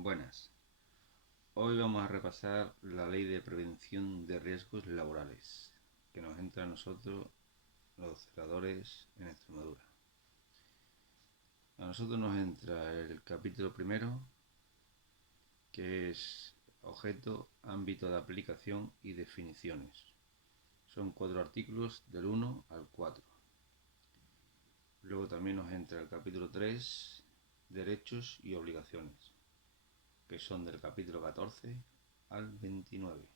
Buenas. Hoy vamos a repasar la Ley de Prevención de Riesgos Laborales, que nos entra a nosotros, los celadores en Extremadura. A nosotros nos entra el capítulo primero, que es objeto, ámbito de aplicación y definiciones. Son 4 artículos del 1 al 4. Luego también nos entra el capítulo 3, derechos y obligaciones, que son del capítulo 14 al 29.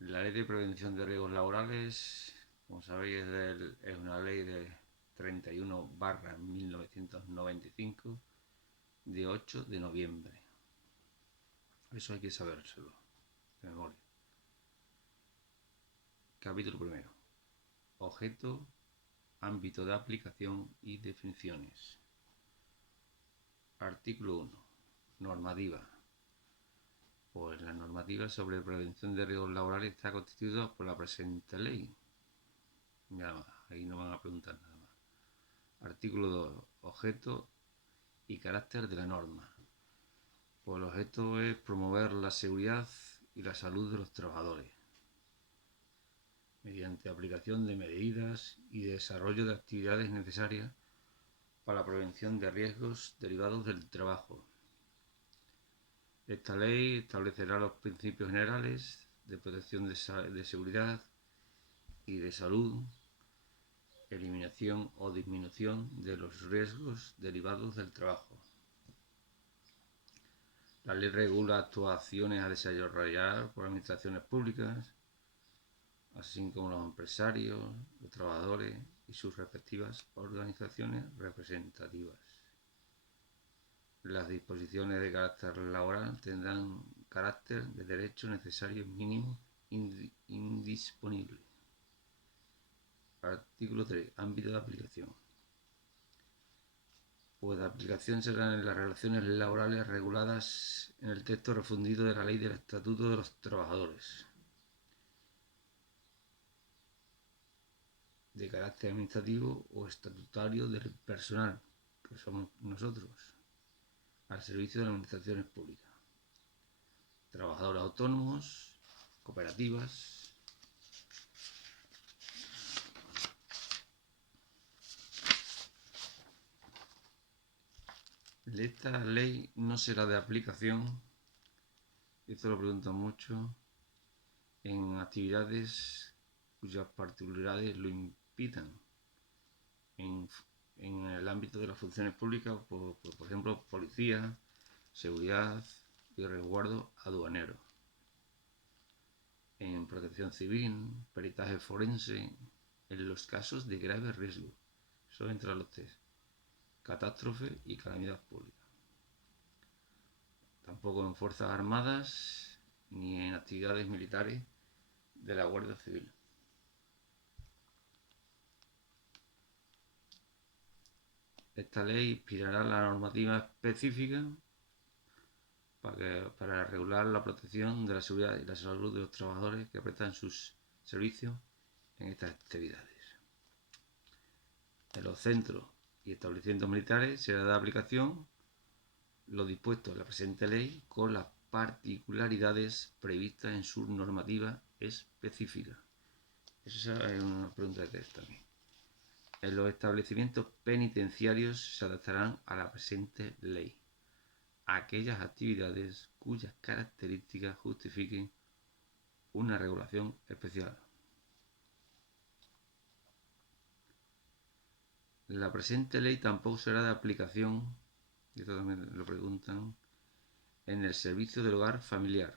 La Ley de Prevención de Riesgos Laborales, como sabéis, es una ley de 31/1995 de 8 de noviembre. Eso hay que sabérselo de memoria. Capítulo primero. Objeto, ámbito de aplicación y definiciones. Artículo 1. Normativa. Pues la normativa sobre prevención de riesgos laborales está constituida por la presente ley. Ya, ahí no van a preguntar nada más. Artículo 2. Objeto y carácter de la norma. Pues el objeto es promover la seguridad y la salud de los trabajadores mediante aplicación de medidas y desarrollo de actividades necesarias para la prevención de riesgos derivados del trabajo. Esta ley establecerá los principios generales de protección de seguridad y de salud, eliminación o disminución de los riesgos derivados del trabajo. La ley regula actuaciones a desarrollar por administraciones públicas, así como los empresarios, los trabajadores y sus respectivas organizaciones representativas. Las disposiciones de carácter laboral tendrán carácter de derecho necesario mínimo indisponible. Artículo 3. Ámbito de aplicación. Pues de aplicación serán en las relaciones laborales reguladas en el texto refundido de la Ley del Estatuto de los Trabajadores, de carácter administrativo o estatutario del personal, que somos nosotros, al servicio de las administraciones públicas, trabajadores autónomos, cooperativas. Esta ley no será de aplicación, esto lo preguntan mucho, en actividades cuyas particularidades lo impidan. En el ámbito de las funciones públicas, por ejemplo, policía, seguridad y resguardo aduanero. En protección civil, peritaje forense, en los casos de grave riesgo. Eso entra los tres. Catástrofe y calamidad pública. Tampoco en fuerzas armadas ni en actividades militares de la Guardia Civil. Esta ley inspirará la normativa específica para regular la protección de la seguridad y la salud de los trabajadores que prestan sus servicios en estas actividades. En los centros y establecimientos militares será de aplicación lo dispuesto en la presente ley con las particularidades previstas en su normativa específica. Esa es una pregunta de test también. En los establecimientos penitenciarios se adaptarán a la presente ley aquellas actividades cuyas características justifiquen una regulación especial. La presente ley tampoco será de aplicación, y esto también lo preguntan, en el servicio del hogar familiar.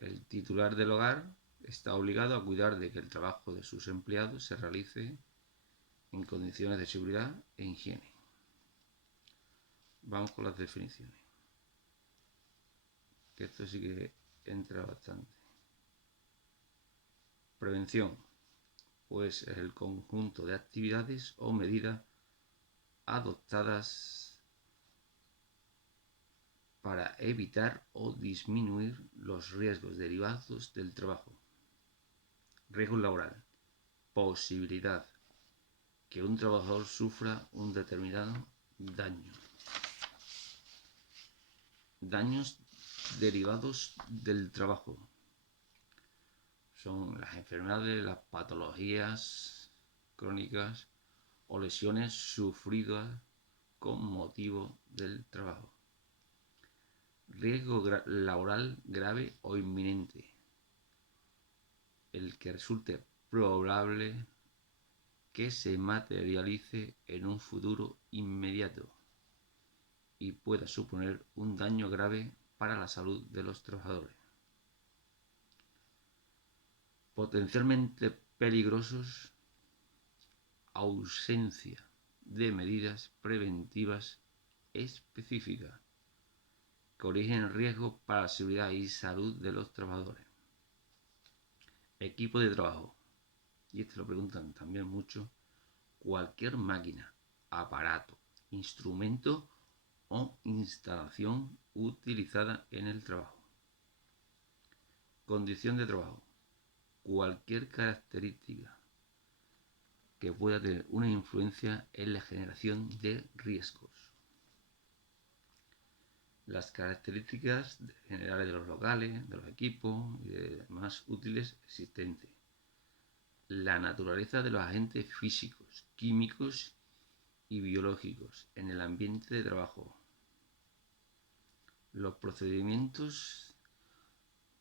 El titular del hogar está obligado a cuidar de que el trabajo de sus empleados se realice en condiciones de seguridad e higiene. Vamos con las definiciones, que esto sí que entra bastante. Prevención, pues es el conjunto de actividades o medidas adoptadas para evitar o disminuir los riesgos derivados del trabajo. Riesgo laboral, posibilidad, que un trabajador sufra un determinado daño. Daños derivados del trabajo son las enfermedades, las patologías crónicas o lesiones sufridas con motivo del trabajo. Riesgo laboral grave o inminente, el que resulte probable que se materialice en un futuro inmediato y pueda suponer un daño grave para la salud de los trabajadores. Potencialmente peligrosos, ausencia de medidas preventivas específicas que originen riesgo para la seguridad y salud de los trabajadores. Equipo de trabajo, y esto lo preguntan también mucho, cualquier máquina, aparato, instrumento o instalación utilizada en el trabajo. Condición de trabajo, cualquier característica que pueda tener una influencia en la generación de riesgos. Las características generales de los locales, de los equipos y de demás útiles existentes. La naturaleza de los agentes físicos, químicos y biológicos en el ambiente de trabajo. Los procedimientos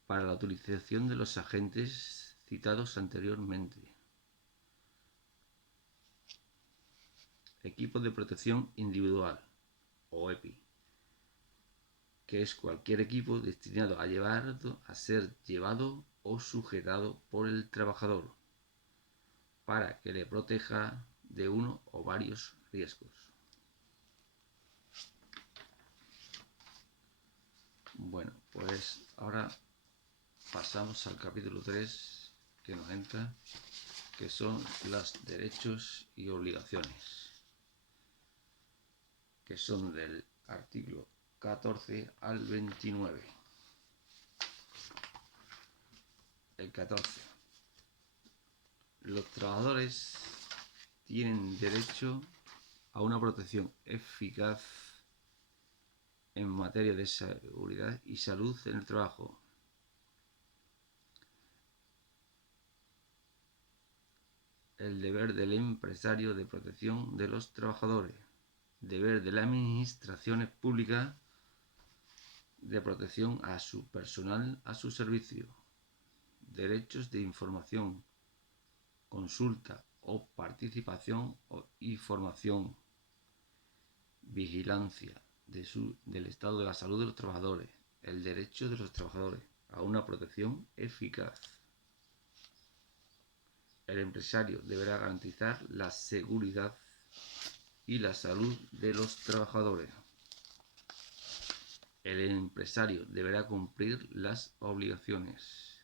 para la utilización de los agentes citados anteriormente. Equipos de protección individual o EPI, que es cualquier equipo destinado a ser llevado o sujetado por el trabajador para que le proteja de uno o varios riesgos. Bueno, pues ahora pasamos al capítulo 3 que nos entra, que son los derechos y obligaciones, que son del artículo 14 al 29. El 14. Los trabajadores tienen derecho a una protección eficaz en materia de seguridad y salud en el trabajo. El deber del empresario de protección de los trabajadores. Deber de las administraciones públicas de protección a su personal a su servicio. Derechos de información, consulta o participación y formación. Vigilancia del estado de la salud de los trabajadores. El derecho de los trabajadores a una protección eficaz. El empresario deberá garantizar la seguridad y la salud de los trabajadores. El empresario deberá cumplir las obligaciones.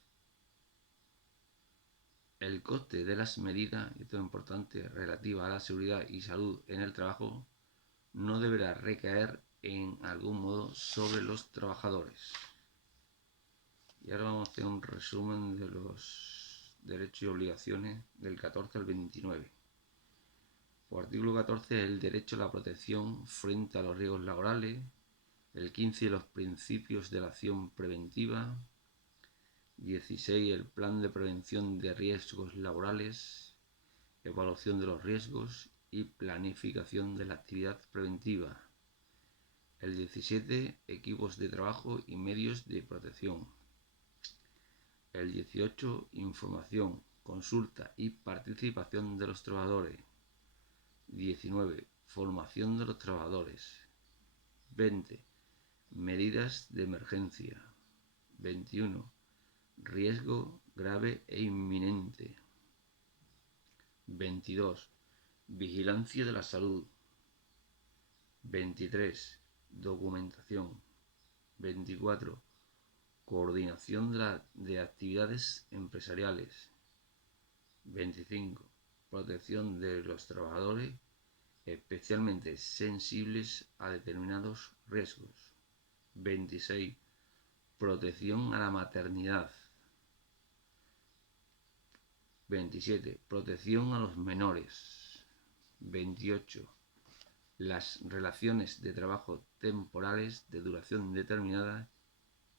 El coste de las medidas, y esto es importante, relativas a la seguridad y salud en el trabajo, no deberá recaer en algún modo sobre los trabajadores. Y ahora vamos a hacer un resumen de los derechos y obligaciones del 14 al 29. Por artículo 14, el derecho a la protección frente a los riesgos laborales. El 15, los principios de la acción preventiva. 16, el plan de prevención de riesgos laborales, evaluación de los riesgos y planificación de la actividad preventiva. El 17, equipos de trabajo y medios de protección. El 18, información, consulta y participación de los trabajadores. 19, formación de los trabajadores. 20, medidas de emergencia. 21, riesgo grave e inminente. 22, vigilancia de la salud. 23, documentación. 24, coordinación de actividades empresariales. 25, protección de los trabajadores especialmente sensibles a determinados riesgos. 26, protección a la maternidad. 27, protección a los menores. 28. Las relaciones de trabajo temporales de duración indeterminada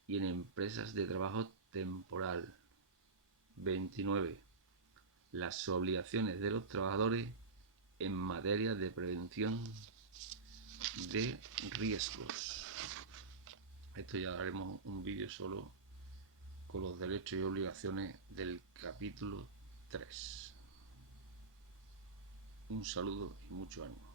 y en empresas de trabajo temporal. 29. Las obligaciones de los trabajadores en materia de prevención de riesgos. Esto ya haremos un vídeo solo con los derechos y obligaciones del capítulo 3. Un saludo y mucho ánimo.